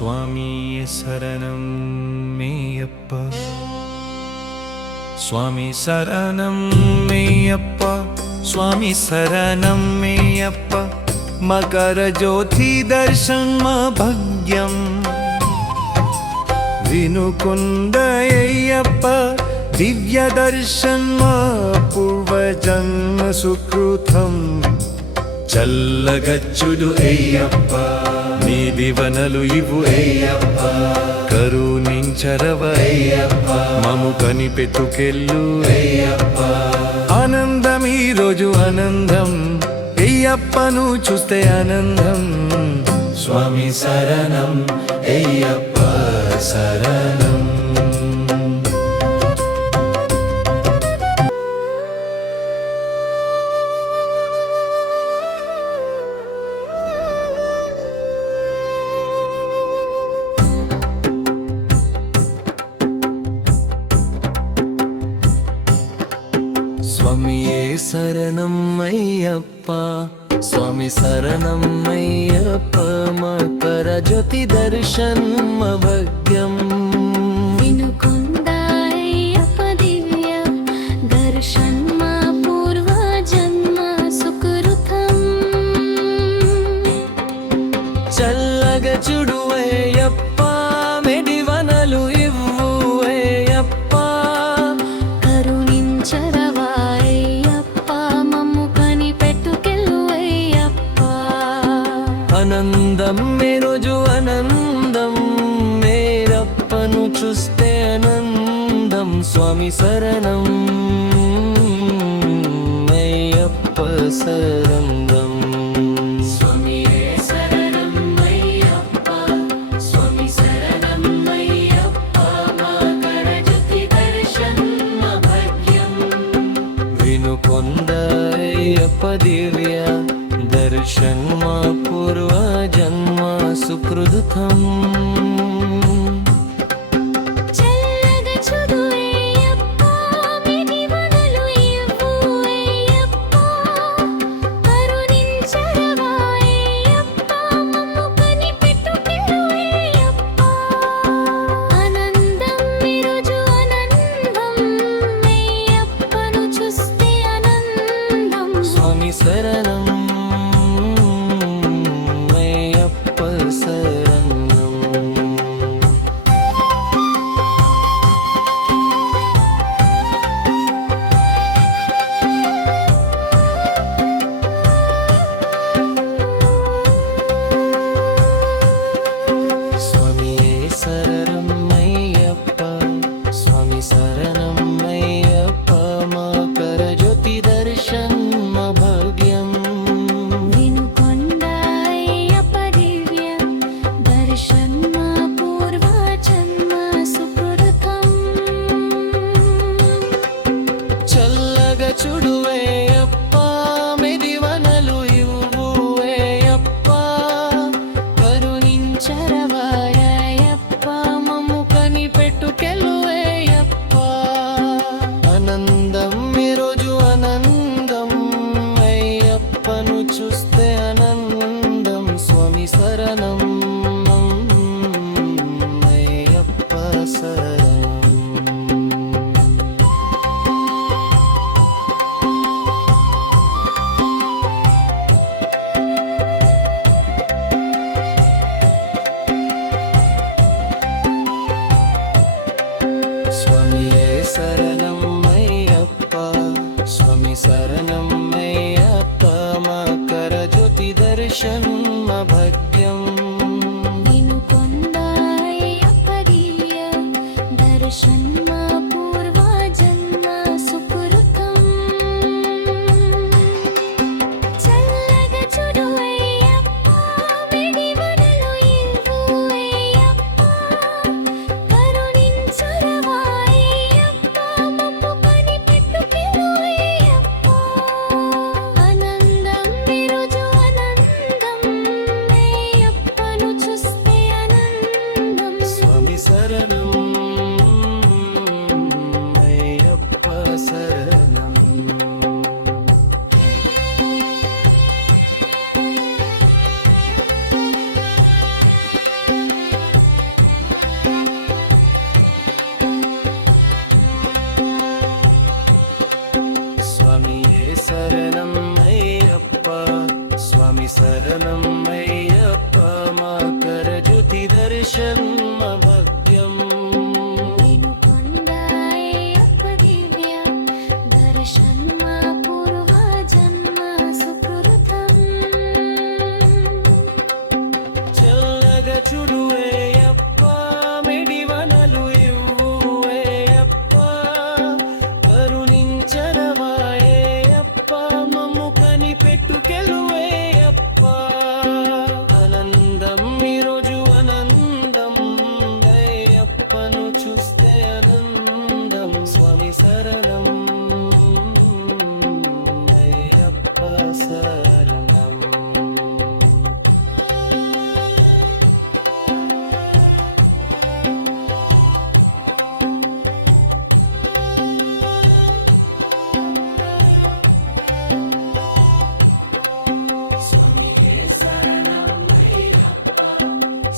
స్వామియే శరణం మేయప్ప, స్వామి శరణం మేయప్ప, స్వామి శరణం మేయప్ప. మకర జ్యోతి దర్శన భాగ్యం వినుకొండయ్యప్ప, దివ్య దర్శన పూర్వజన్మ సుకృతం. చల్లగచ్చుడు అయ్యప్ప, నీ దివనలు ఇవు అయ్యప్ప, కరుణించరవ అయ్యప్ప, మము కనిపెట్టుకెళ్ళు అయ్యప్ప. ఆనందం ఈరోజు ఆనందం, అయ్యప్పను చూస్తే ఆనందం. స్వామి శరణం అయ్యప్ప శరణం. స్వామియే శరణం అయ్యప్ప, స్వామి శరణం అయ్యప్ప. మకర జ్యోతి దర్శన భాగ్యం వినుకొండయ్యప్ప, దివ్య దర్శన పూర్వజన్మ సుకృతం. చల్లగా చూడు అయ్యప్ప, మెడివనలు ఇవ్వు అయ్యప్ప, కరుణించరవాయ్యప్ప, మమ్ము కనిపెట్టుకెళ్ళు అయ్యప్ప. ఆనందం మే రోజు ఆనందం, మేరప్పను చూస్తే ఆనందం. స్వామి శరణం అయ్యప్ప శరణం. స్వామియే శరణం అయ్యప్ప, స్వామి శరణం అయ్యప్ప. మకర జ్యోతి దర్శన భాగ్యం వినుకొండయ్యప్ప, దివ్య దర్శన పూర్వజన్మ సుకృతం. చల్లగా చూడు అయ్యప్ప, మెడివనలు ఇవ్వు అయ్యప్ప, కరుణించరవాయ్యప్ప, మమ్ము కనిపెట్టుకెళ్ళు అయ్యప్ప. ఆనందం ఈరోజు ఆనందం, అయ్యప్పను చూస్తే ఆనందం. స్వామి శరణం అయ్యప్ప శరణం. స్వామియే శరణం అయ్యప్ప, స్వామి శరణం అయ్యప్ప. మకర జ్యోతి దర్శన భాగ్యం వినుకొండయ్యప్ప, దివ్య దర్శన పూర్వజన్మ సుకృతం. చల్లగా చూడు అయ్యప్ప, మెదివనలు ఇవ్వు అయ్యప్ప, కరుణించరవాయ్యప్ప, మమ్ము కనిపెట్టుకెళ్ళు అయ్యప్ప. ఆనందం ఈరోజు ఆనందం, అయ్యప్పను చూస్తే ఆనందం. స్వామి శరణం అయ్యప్ప శరణం. స్వామియే శరణం అయ్యప్ప, స్వామి శరణం అయ్యప్ప. మకర జ్యోతి దర్శన భాగ్యం వినుకొండయ్యప్ప, దివ్య దర్శన పూర్వజన్మ సుకృతం. చల్లగా చూడు అయ్యప్ప, మెడివనలు ఇవ్వు అయ్యప్ప, కరుణించరవాయ్యప్ప, మమ్ము కనిపెట్టుకెళ్ళు అయ్యప్ప. ఆనందం ఈరోజు ఆనందం, శరణం అయ్యప్ప మకర జ్యోతి దర్శనం భక్త్యం వినుకొండాయప్ప దివ్య దర్శన్మా పూర్వ జన్మ సుకృతం చల్లగా చూడు అయ్యప్ప మెడివనలు ఇవ్వు అయ్యప్ప కరుణించరవాయప్ప మమ్ము కనిపెట్టుకెళ్ళు అయ్యప్ప ఆనందం ఈరోజు ఆనందం అయ్యప్పను చూస్తే ఆనందం స్వామి శరణం అయ్యప్ప శరణం స్వామికే శరణం అయ్యప్ప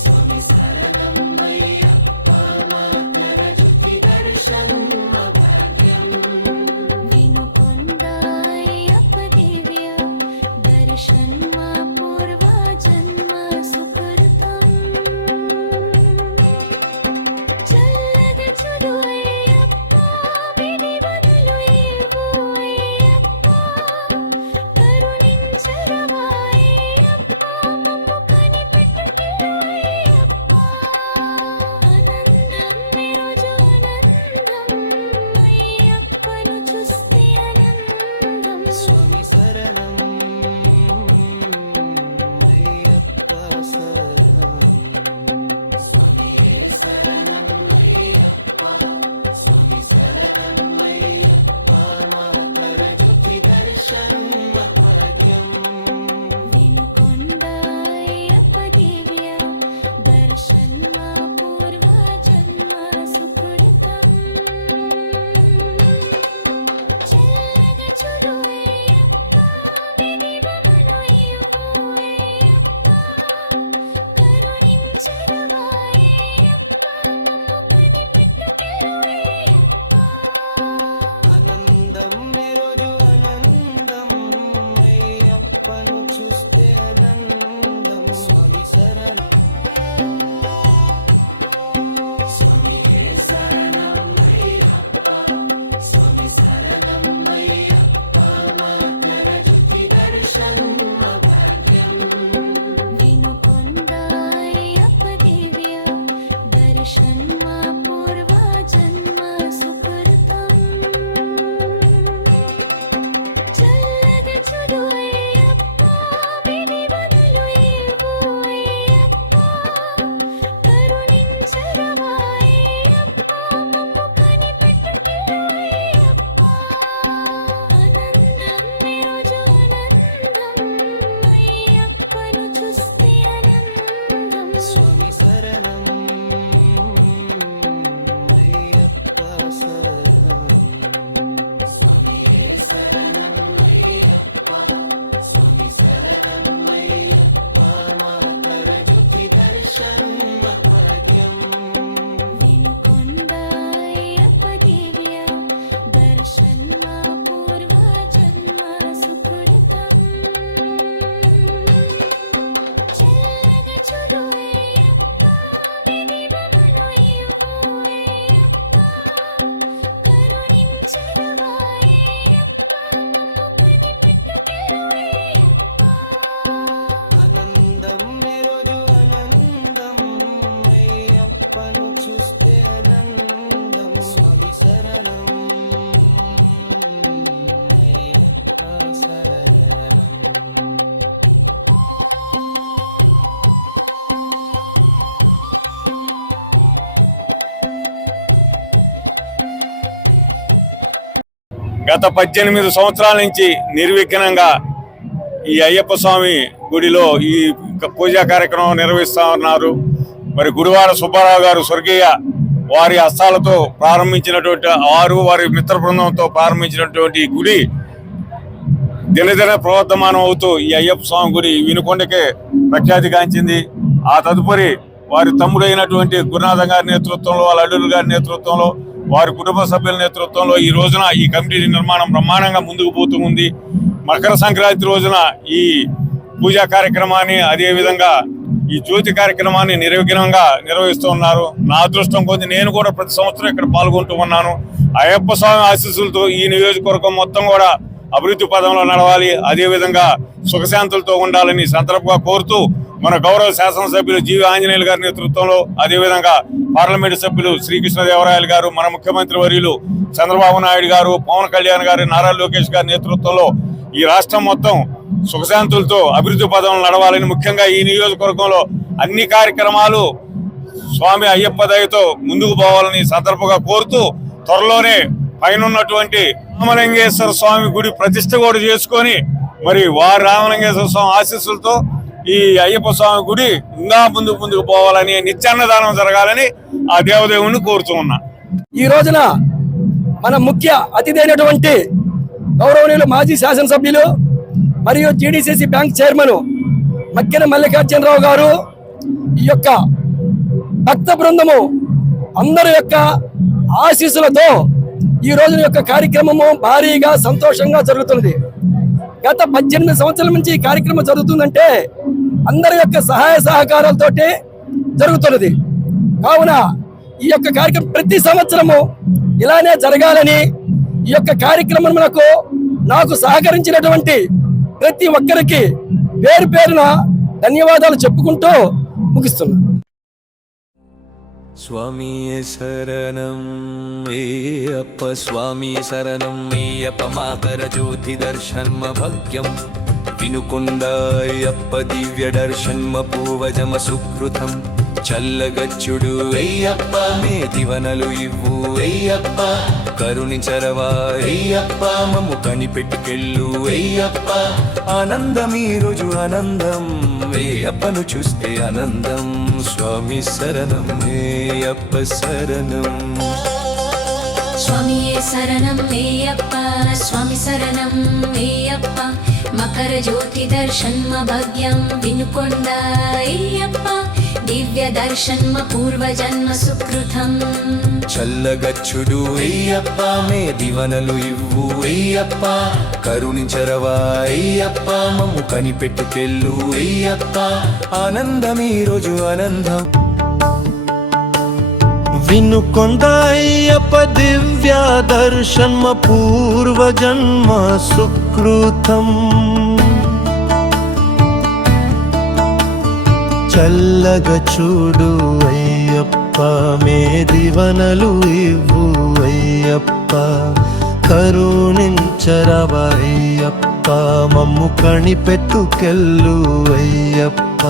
స్వామి శరణం అయ్యప్ప మకర జ్యోతి దర్శనం భాగ్యం వినుకొండాయప్ప దివ్య దర్శన్మా పూర్వ జన్మ సుకృతం చల్లగా చూడు అయ్యప్ప విడివనలు ఇవ్వు అయ్యప్ప కరుణించరవాయప్ప మమ్ము కనిపెట్టుకెళ్ళు అయ్యప్ప ఆనందం ఈరోజు ఆనందం అయ్యప్పను చూస్తే ఆనందం స్వామి శరణం అయ్యప్ప శరణం స్వామియే శరణం అయ్యప్ప స్వామి శరణం అయ్యప్ప మకర జ్యోతి దర్శనం భాగ్యం వినుకొండాయప్ప దివ్య దర్శన్మా పూర్వ జన్మ సుకృతం చల్లగా చూడు అయ్యప్ప విడివనలు ఇవ్వు అయ్యప్ప కరుణించరవాయప్ప మమ్ము కనిపెట్టుకెళ్ళు అయ్యప్ప ఆనందం ఈరోజు ఆనందం అయ్యప్పను చూస్తే ఆనందం స్వామి శరణం స్వామికే శరణం అయ్యప్ప స్వామి శరణం అయ్యప్ప మకర జ్యోతి దర్శనం భాగ్యం వినుకొండాయప్ప దివ్య దర్శన్మా పూర్వ జన్మ సుకృతం చల్లగా చూడు అయ్యప్ప విడివనలు ఇవ్వు అయ్యప్ప కరుణించరవాయప్ప మమ్ము కనిపెట్టుకెళ్ళు అయ్యప్ప ఆనందం ఈరోజు ఆనందం అయ్యప్పను చూస్తే ఆనందం స్వామి శరణం అయ్యప్ప శరణం స్వామియే శరణం అయ్యప్ప స్వామి శరణం అయ్యప్ప మకర జ్యోతి దర్శనం భాగ్యం వినుకొండాయప్ప దివ్య దర్శన్మా పూర్వ జన్మ సుకృతం చల్లగా చూడు అయ్యప్ప విడివనలు ఇవ్వు అయ్యప్ప కరుణించరవాయప్ప మమ్ము కనిపెట్టుకెళ్ళు అయ్యప్ప ఆనందం ఈరోజు ఆనందం అయ్యప్పను చూస్తే ఆనందం స్వామి శరణం అయ్యప్ప శరణం గత 18 సంవత్సరాల నుంచి నిర్విఘ్నంగా ఈ అయ్యప్ప స్వామి గుడిలో ఈ పూజా కార్యక్రమం నిర్వహిస్తా ఉన్నారు. మరి గుడివాడ సుబ్బారావు గారు స్వర్గీయ వారి హస్తాలతో ప్రారంభించినటువంటి వారి మిత్ర బృందంతో ప్రారంభించినటువంటి గుడి దినదిన ప్రవర్ధమానం అవుతూ ఈ అయ్యప్ప స్వామి గుడి వినుకొండకే ప్రఖ్యాతిగాంచింది. ఆ తదుపరి వారి తమ్ముడైనటువంటి గురునాథం గారి నేతృత్వంలో, వాళ్ళ అల్లుడు గారి నేతృత్వంలో, వారి కుటుంబ సభ్యుల నేతృత్వంలో ఈ రోజున ఈ కమిటీ నిర్మాణం బ్రహ్మాండంగా ముందుకు పోతూ ఉంది. మకర సంక్రాంతి రోజున ఈ పూజా కార్యక్రమాన్ని అదేవిధంగా ఈ జ్యోతి కార్యక్రమాన్ని నిర్విఘ్నంగా నిర్వహిస్తూ ఉన్నారు. నా అదృష్టం కొద్ది నేను కూడా ప్రతి సంవత్సరం ఇక్కడ పాల్గొంటూ ఉన్నాను. అయ్యప్ప స్వామి ఆశీస్సులతో ఈ నియోజకవర్గం మొత్తం కూడా అభివృద్ధి పదంలో నడవాలి, అదేవిధంగా సుఖశాంతులతో ఉండాలని సందర్భంగా కోరుతూ మన గౌరవ శాసనసభ్యులు జీవి ఆంజనేయులు గారి నేతృత్వంలో, అదేవిధంగా పార్లమెంటు సభ్యులు శ్రీకృష్ణదేవరాయలు గారు, మన ముఖ్యమంత్రి వర్యులు చంద్రబాబు నాయుడు గారు, పవన్ కళ్యాణ్ గారు, నారా లోకేష్ గారి నేతృత్వంలో ఈ రాష్ట్రం మొత్తం సుఖశాంతులతో అభివృద్ధి పదంలో నడవాలని, ముఖ్యంగా ఈ నియోజకవర్గంలో అన్ని కార్యక్రమాలు స్వామి అయ్యప్ప దయతో ముందుకు పోవాలని సందర్భంగా కోరుతూ త్వరలోనే పైనటువంటి రామలింగేశ్వర స్వామి గుడి ప్రతిష్ఠ కూడా చేసుకొని మరి వారి రామలింగేశ్వర స్వామి ఆశీస్సులతో ఈ అయ్యప్ప స్వామి గుడి ఇంకా ముందుకు పోవాలని, నిత్యాన్నదానం జరగాలని ఆ దేవదేవుని కోరుతూ ఉన్నా. ఈ రోజున మన ముఖ్య అతిథి అయినటువంటి గౌరవనీయులు మాజీ శాసనసభ్యులు మరియు GDCC bank chairman Makkena Mallikarjunarao గారు, ఈ యొక్క భక్త బృందము అందరి యొక్క ఆశీస్సులతో ఈ రోజు యొక్క కార్యక్రమము భారీగా సంతోషంగా జరుగుతుంది. గత 18 సంవత్సరాల నుంచి ఈ కార్యక్రమం జరుగుతుందంటే అందరి యొక్క సహాయ సహకారాలతోటి జరుగుతున్నది. కావున ఈ యొక్క కార్యక్రమం ప్రతి సంవత్సరము ఇలానే జరగాలని, ఈ యొక్క కార్యక్రమం నాకు సహకరించినటువంటి ప్రతి ఒక్కరికి పేరు పేరున ధన్యవాదాలు చెప్పుకుంటూ ముగిస్తున్నాను. స్వామియే శరణం అయ్యప్ప, స్వామి శరణం అయ్యప్ప, మాకర జ్యోతి దర్శన్మ భాగ్యం వినుకొండ అయ్యప్ప, దివ్య దర్శన్మ పూర్వజమ సుకృతం చల్లగచ్చుడు అయ్యప్ప, మే దివనలు ఇవ్వు అయ్యప్ప, కరుణించరవా అయ్యప్ప, మమ్ము కనిపెట్టుకెళ్ళు అయ్యప్ప, ఆనందం ఈ రోజు ఆనందం అయ్యప్పను చూస్తే ఆనందం, స్వామి శరణం అయ్యప్ప శరణం. స్వామియే శరణం అయ్యప్ప, స్వామి శరణం అయ్యప్ప, మకర జ్యోతి దర్శన్మ భాగ్యం వినుకొండ అయ్యప్ప, దివ్య దర్శన్మ పూర్వజన్మ సుకృతం చల్లగచ్చుడు అయ్యప్ప, మే దివనలు ఇవ్వు అయ్యప్ప, కరుణించరవా అయ్యప్ప, మమ్ము కనిపెట్టుకెళ్ళు అయ్యప్ప, ఆనందం ఈ రోజు ఆనందం. వినుకొండ అయ్యప్ప, దివ్య దర్శన్మ పూర్వజన్మ సుకృతం చల్లగా చూడు అయ్యప్ప, మే దివనలు ఇవ్వు అయ్యప్ప, కరుణించరవా అయ్యప్ప, మమ్ము కనిపెట్టుకెళ్ళు అయ్యప్ప,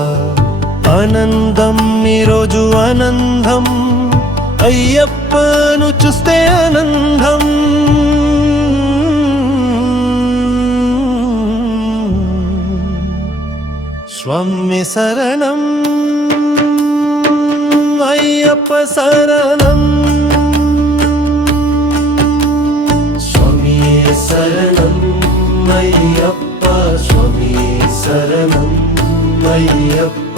ఆనందం ఈరోజు ఆనందం అయ్యప్పను చూస్తే ఆనందం, స్వామి శరణం అయ్యప్ప శరణం, స్వామి శరణం అయ్యప్ప, స్వామి శరణం అయ్యప్ప,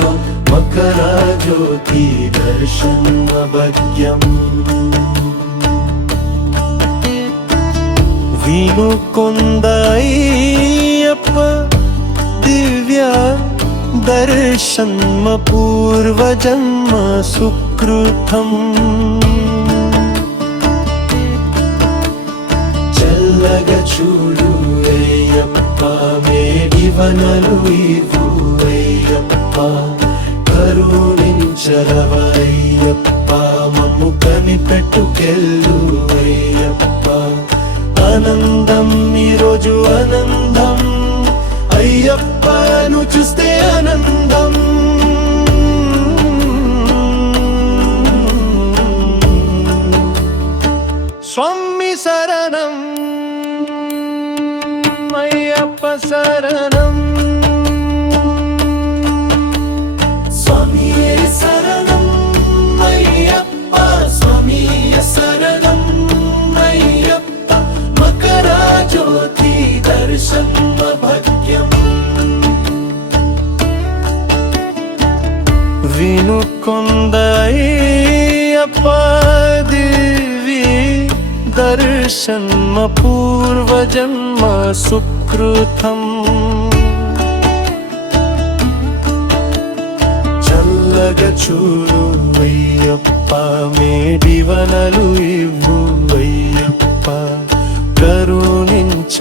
మకర జ్యోతి దర్శన భాగ్యం వినుకొండ అయ్యప్ప, దివ్య దర్శన్మ పూర్వజన్మ సుకృతం చల్లగా చూడు అయ్యప్ప, మే దివనలు ఇవ్వు అయ్యప్ప, కరుణించరవా అయ్యప్ప, మమ్ము కనిపెట్టుకెళ్ళు అయ్యప్ప, ఆనందం ఈరోజు ఆనందం అయ్యప్పను చూస్తే ఆనందం, స్వామి శరణం అయ్యప్ప శరణం, స్వామియే శరణం అయ్యప్ప, స్వామియే శరణం అయ్యప్ప, మకర జ్యోతి దర్శన భాగ్యం వినుకొండ అయ్యప్ప, దివ్య దర్శన్మ పూర్వజన్మ సుకృతం చల్లగా చూడు అయ్యప్ప మేడివనలు ఇవ్వు అయ్యప్ప కరుణించరవయ్యప్ప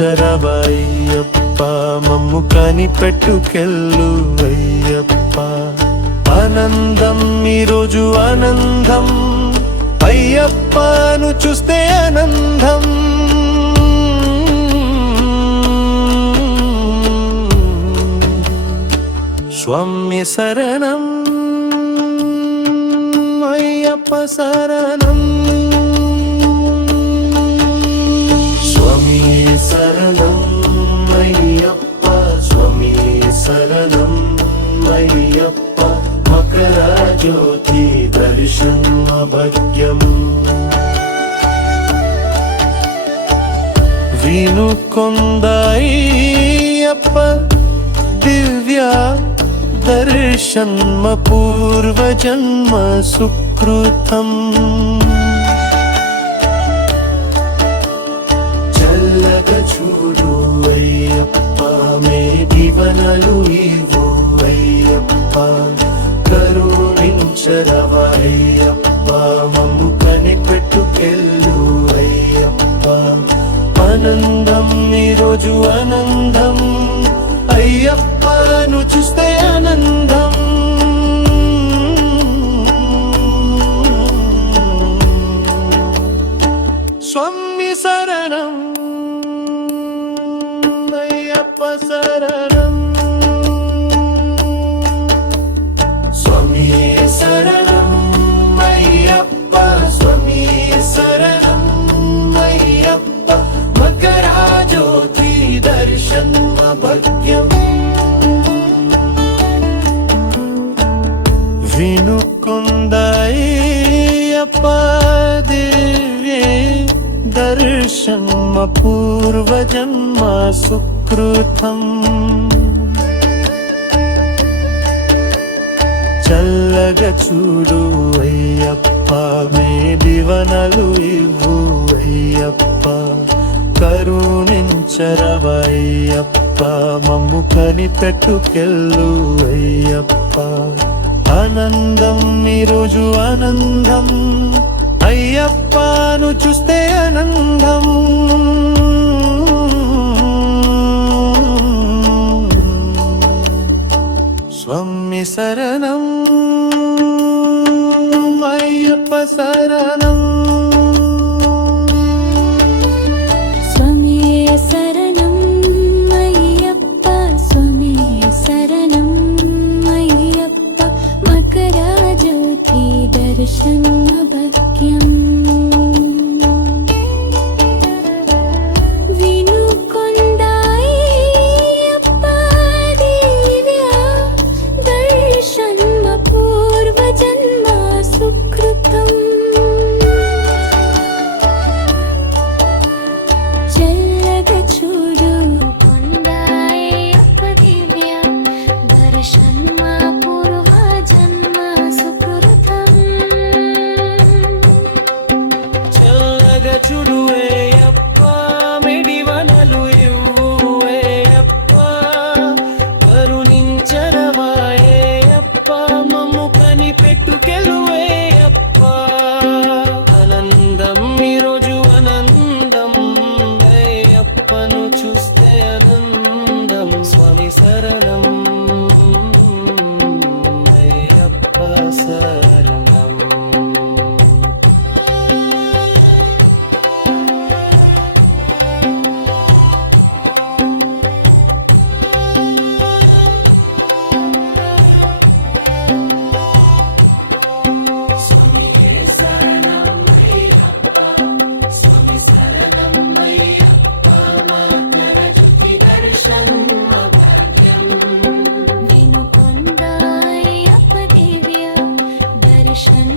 మమ్ము కనిపెట్టుకెళ్ళు అయ్యప్ప ఆనందం ఈరోజు ఆనందం అయ్యప్పను చూస్తే ఆనందం స్వామి శరణం అయ్యప్ప శరణం స్వామి శరణం అయ్యప్ప స్వామి శరణం అయ్యప్ప మకర జ్యోతి దర్శన భాగ్యం వినుకొండ అయ్యప్ప దివ్య దర్శన్మ పూర్వజన్మ సుకృతం చల్లగా చూడు అయ్యప్ప మేడివనలు ఇవ్వు అయ్యప్ప కరుణించరవయ్యప్ప మమ్ము కనిపెట్టుకెళ్ళు అయ్యప్ప ఆనందం ఈరోజు ఆనందం అయ్యప్పను చూస్తే ఆనందం స్వామి శరణం అయ్యప్ప శరణం స్వామి శరణం అయ్యప్ప స్వామి శరణం అయ్యప్ప మకర జ్యోతి దర్శన భాగ్యం వినుకొండ అయ్యప్ప దివ్య దర్శన పూర్వజన్మ సుకృతం చల్లగా చూడు అయ్యప్ప మేడివనలు ఇవ్వు అయ్యప్ప కరుణించరవయ్యప్ప మమ్ము కనిపెట్టుకెళ్ళు అయ్యప్ప ఆనందం ఈరోజు ఆనందం అయ్యప్పను చూస్తే ఆనందం స్వామి శరణం అయ్యప్ప శరణం స్వామి శరణం అయ్యప్ప స్వామి శరణం అయ్యప్ప మకర జ్యోతి దర్శన భాగ్యం వినుకొండ అయ్యప్ప దివ్య దర్శన పూర్వజన్మ సుకృతం చల్లగా చూడు కొండ అయ్యప్ప దివ్య దర్శన పూర్వజన్మ సుకృతం చల్లగా చూడు అయ్యప్ప మేడివనలు ఇవ్వు అయ్యప్ప కరుణించరవయ్యప్ప మమ్ము కనిపెట్టుకెళ్ళు అయ్యప్ప ఆనందం ఈరోజు ఆనందం అయ్యప్పను చూస్తే ఆనందం స్వామి శరణం అయ్యప్ప శరణం వినుకొండ అయ్యప్ప దివ్య దర్శన